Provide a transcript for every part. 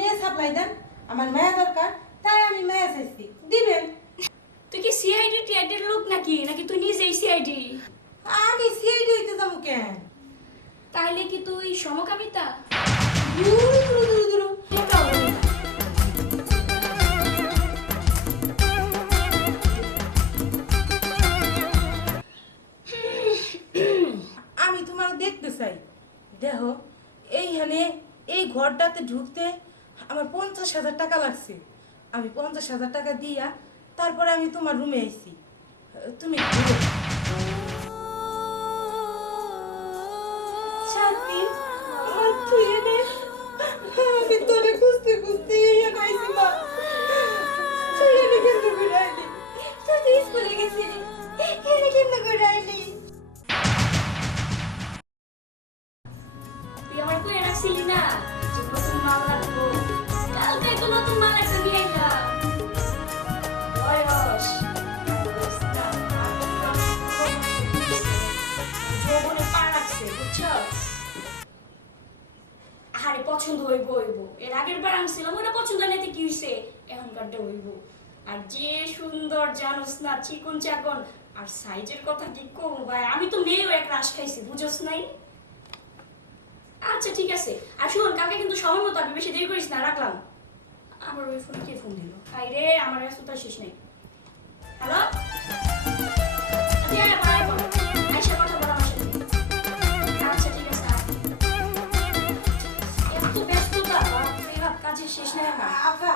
মেয়ে সাপ্লাই দেন আমার মেয়ে দরকার তাই আমি মেয়ে চাইছি। দিবেন? তুই কি সিআইডি টিআইডির লোক নাকি? নাকি তুই নিজেই সিআইডি আমি সিআইডি হইতে যাব কেন? তাহলে কি তুই সমকামিতা। আমি তোমার দেখতে চাই। দেখো এইখানে এই ঘরটাতে ঢুকতে আমার পঞ্চাশ হাজার টাকা লাগছে। আমি পঞ্চাশ হাজার টাকা দিয়া তারপরে আমি তোমার রুমে আইছি। তুমি তুই কেমনে? পছন্দ হইব হইব। এর আগের বার আনছিলাম ওটা পছন্দ নাইতে কি হইছে? এখনকারটা হইব। আর যে সুন্দর জানোস না, চিকন চাকন, আর সাইজের কথা কি কম ভাই? আমি তো মেয়েও এক রাস খাইছি, বুঝোস নাই? আচ্ছা ঠিক আছে। আর শুন কালকে কিন্তু সময় মতো আমি বেশি দেরি করিস না, রাখলাম। আমার ওই ফোন কে ফোন দিল? আই রে, আমার ব্যস্ততা শেষ নেই। হ্যালো? আচ্ছা বাই আপা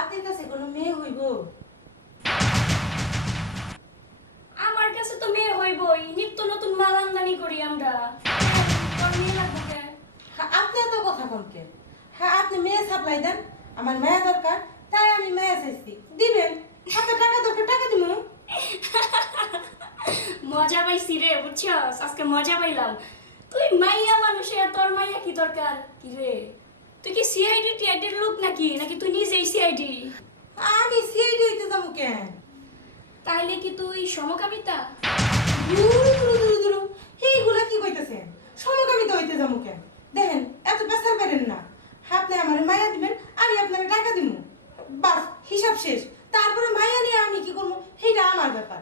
আপনার কাছে কোনো মেয়ে হইব? আমার কাছে তো মেয়ে হইবই। নিত্য নতুন মাল আমদানি করি আমরা। মেয়ে লাগবে কে? হ্যাঁ, আপনি এত কথা বলকে হ্যাঁ আপনি মেয়ে সাপ্লাই দেন আমার মেয়ে দরকার তাই আমি মেয়ে চাইছি। দিবেন? হাতে টাকা দরকার টাকা দিব মজা পাইছি রে বুঝছস? আজকে মজা পাইলাম। তুই মাইয়া মানুষে তোর মাইয়া কি দরকার? কি রে? তুই কি সিআইডি টিআইডির লোক নাকি? নাকি তুই নিজেই সিআইডি আমি সিআইডি হইতে যাব কেন? তাইলে কি তুই সমকামিতা দুরু দুরু দুরু দুরু এইগুলা কি কইতেছেন সমকামিত হইতে যাব কেন দেখেন এত পেশার পারেন না আপনি আমার মায়া দিবেন আমি আপনাকে টাকা দিব বাস হিসাব শেষ তারপরে মায়া নিয়ে আমি কি করব সেইটা আমার ব্যাপার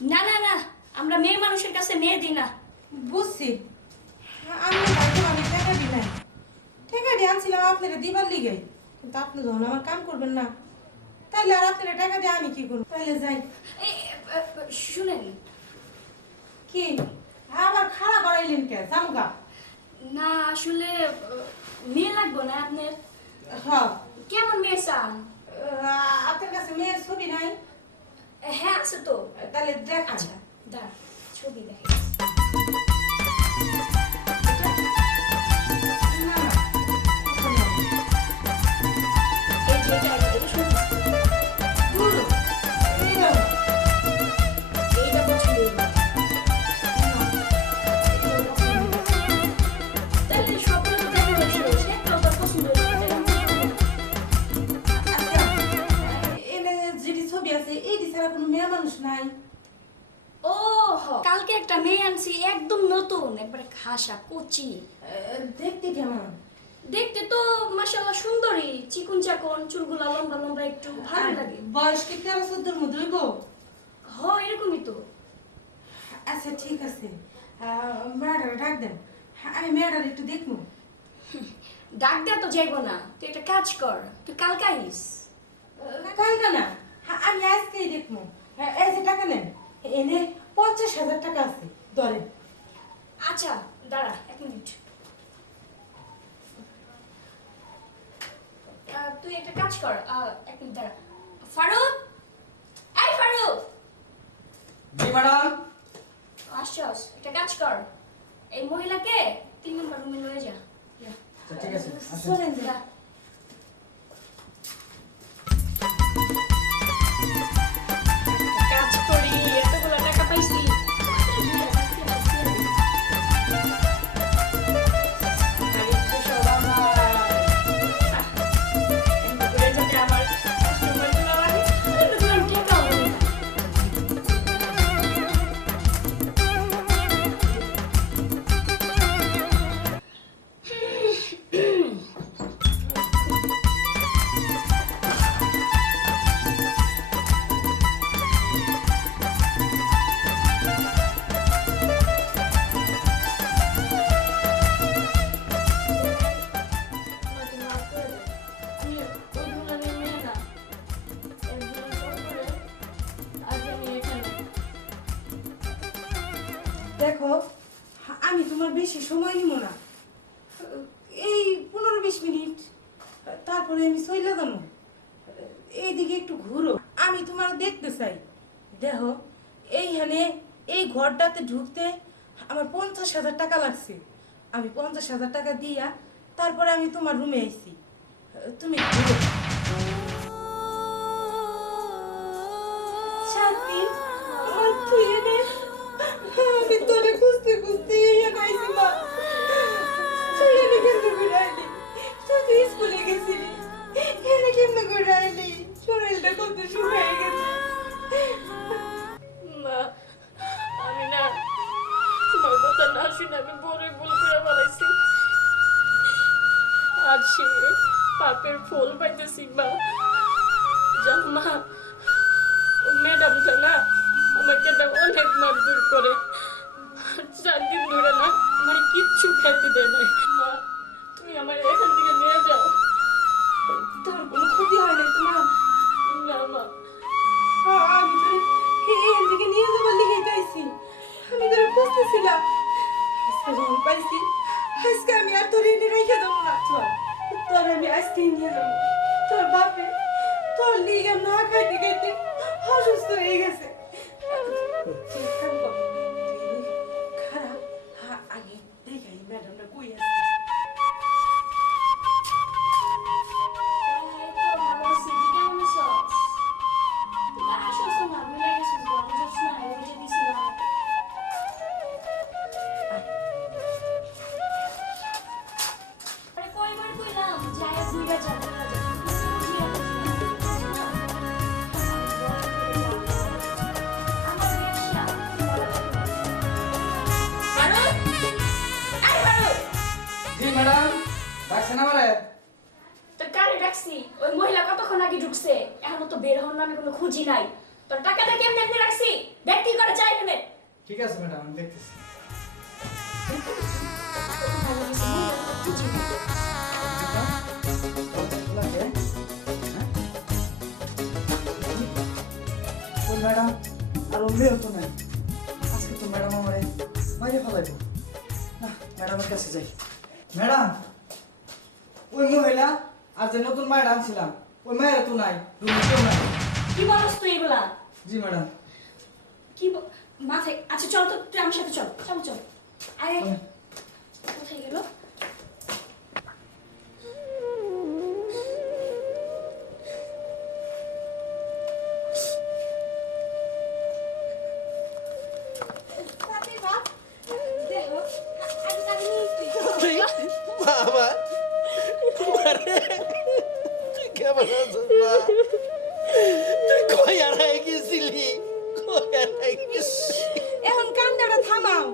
না না না আমরা মেয়ে মানুষের কাছে মেয়ে দিই না বুঝছি আমি ভাবলাম আমি টাকা দিই নাই টাকা দিয়ে আনছিলাম আপনারা দিবার লিগে। কিন্তু আপনি যখন আমার কাম করবেন না তাহলে আর আপনারা টাকা দিয়ে আমি কি করব? তাহলে যাই। শুনেন। কি? আবার খারাপ করাইলেন কে? জামগা না আসলে মেয়ে লাগবো না আপনার? হ্যাঁ। কেমন মেয়ে চান? খাসা কচি দেখতে কেমন? দেখতে তো মাশাল্লাহ সুন্দরী চিকুন চাকন চুলগুলা লম্বা লম্বা একটু ভালো লাগে। বয়স কি তেরো চোদ্দোর মধ্যে হইব? হ এরকমই তো। আচ্ছা ঠিক আছে। মেয়েটার ডাক দেন। আমি মেয়েটার একটু দেখব। ডাক দেওয়া তো যাইব না। তুই একটা কাজ কর। তুই কালকে আইস। কালকে না? হ্যাঁ, আমি আজকেই দেখব। হ্যাঁ, এই যে টাকা নেন। এনে পঞ্চাশ হাজার টাকা আছে। ধরেন। আচ্ছা দাঁড়া এক মিনিট। তুই একটা কাজ কর এক মিনিট দাঁড়া। ফারুক! এই ফারুক! জি ম্যাডাম। আসছস একটা কাজ কর। এই মহিলাকে তিন নম্বর রুমে লয়ে যা। আচ্ছা, ঠিক আছে শোনেন দেখো আমি তোমার বেশি সময় নিব না। এই পনেরো বিশ মিনিট, তারপরে আমি চলে যাব এইদিকে একটু ঘুরো, আমি তোমার দেখতে চাই। দেখো, এইখানে এই ঘরটাতে ঢুকতে আমার পঞ্চাশ হাজার টাকা লাগছে। আমি পঞ্চাশ হাজার টাকা দিয়া তারপরে আমি তোমার রুমে আইছি। তুমি শান্তি আমার তুই এনে আমি তোরে খুঁজতে খুঁজতে এখানে আইছি মা তুই এনে কেমনে করে আইলি? তুই তো স্কুলে গেছিলি। এনে কেমনে করে আইলি? শরীরটা কত শুকাই গেছে। কিচ্ছু দেয় নাই তুমি আমার এখান থেকে নিয়ে যাও। তোর কোনো ক্ষতি হয় নাই তোমার না মা আমি তোরে এখান লিখে চাইছি আমি তোরে খুঁজতেছিলাম আজকে পাইছি আজকে আমি আর তোর এনে না চল তোর আমি আজকেই নিয়ে যাব তোর বাপে তোর লিগে না খাইতে খাইতে অসুস্থ হয়ে গেছে ডাকছেন আমারে তোর কারে ডাকছি? ওই মহিলা কতক্ষণ আগে ঢুকছে? এখনও তো বের হওয়ার নামে কোনো খুঁজি নাই। তোর টাকাটা কেমনে এমনি রাখছি? দেখ করে চাই এখানে। ঠিক আছে ম্যাডাম আমি দেখতেছি। ম্যাডাম আর অন্যেও তো নাই। আজকে তো ম্যাডাম আমারে বাইরে ফেলাইব। না ম্যাডামের কাছে যাই। ম্যাডাম ওই মহিলা আর যে নতুন মায়ের আনছিলাম ওই মায়ের তো নাই রুমে কেউ নাই কি বলস তুই এগুলা? জি ম্যাডাম। কি মাথায় আচ্ছা চল তো তুই আমার সাথে চল চল চল। আরে কোথায় গেল? বাবা তুই কেমন তুই কই হারাই গেছিলি এখন কান্দাটা থামাও।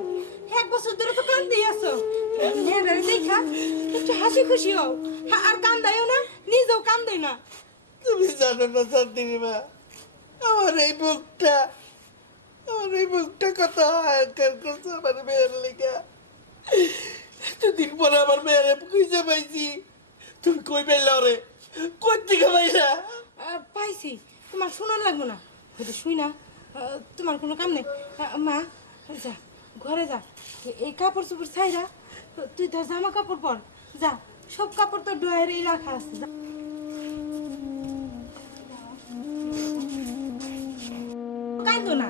এক বছর ধরে তো কান্দি আছো। মেয়েদের দেখা। একটু হাসি খুশি হও। আর কান্দাইও না, নিজেও কান্দাই না। তুমি জানো না, শান্তিনী মা, আমার এই বুকটা, আমার এই বুকটা কত হাহাকার করছে আমার মেয়ের লেগা। এতদিন পরে আমার মেয়ের খুঁজে পাইছি তুমি কই পাইলা রে কই থেকে পাইলা? পাইছি। তোমার শোনার লাগবো না। হয়তো শুই না। তোমার কোনো কাম নেই। মা, যা, ঘরে যা। এই কাপড় চোপড় ছাইরা তুই তোর জামা কাপড় পর। যা, সব কাপড় তো ডয়ারেই রাখা আছে। কান্দো না।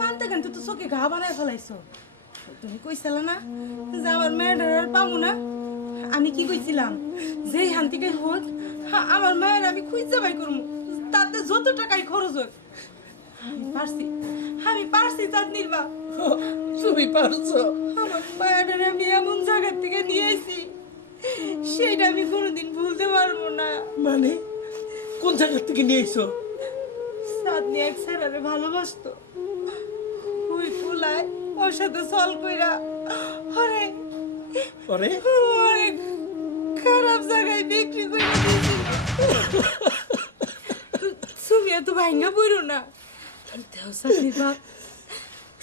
কানতে কানতে তো চোখে ঘা বানায় ফেলাইছো। তুমি কইছিল না যে আমার মেয়েটার পামু না? আমি কি কইছিলাম? যেই হান থেকে হোক আমার মায়ের আমি খুঁজে বাই করব তাতে যত টাকাই খরচ হোক। আমি পারছি। আমি পারছি চাঁদনির মা তুমি পারছ। আমার মায়ের আমি এমন জায়গার থেকে নিয়ে আইছি সেইটা আমি কোনোদিন ভুলতে পারব না। মানে? কোন জায়গা থেকে নিয়ে এসো চাঁদনি এক স্যারারে ভালোবাসতো। ওই ফুলায় ওর সাথে সল কইরা অনেক অনেক খারাপ জায়গায় বিক্রি করে দিয়েছিল তুমি এত ভাঙ্গা পড়ো না। দেহ চাকরির বাপ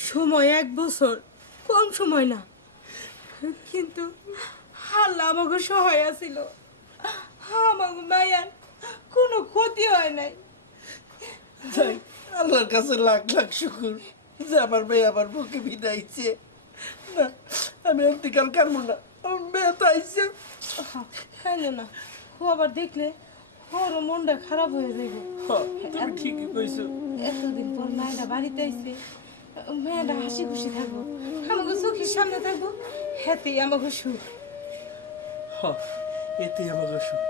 সময় এক বছর কম সময় না। কিন্তু আল্লাহ আমাকে সহায় আছিল। আমাকে মায়ার কোনো ক্ষতি হয় নাই। আল্লাহর কাছে লাখ লাখ শুকুর যে আমার মেয়ে আমার বুকে বিদাইছে না আমি অন্তিকাল কানবো না। ও আবার দেখলে ওরও মনটা খারাপ হয়ে যাইব। তুমি ঠিকই কইছো। এতদিন পর মায়েরা বাড়িতে আইছে মেয়েটা হাসি খুশি থাকব আমাকে চোখের সামনে থাকব হ্যাতেই আমাকে সুখ। হ এতেই আমার সুখ।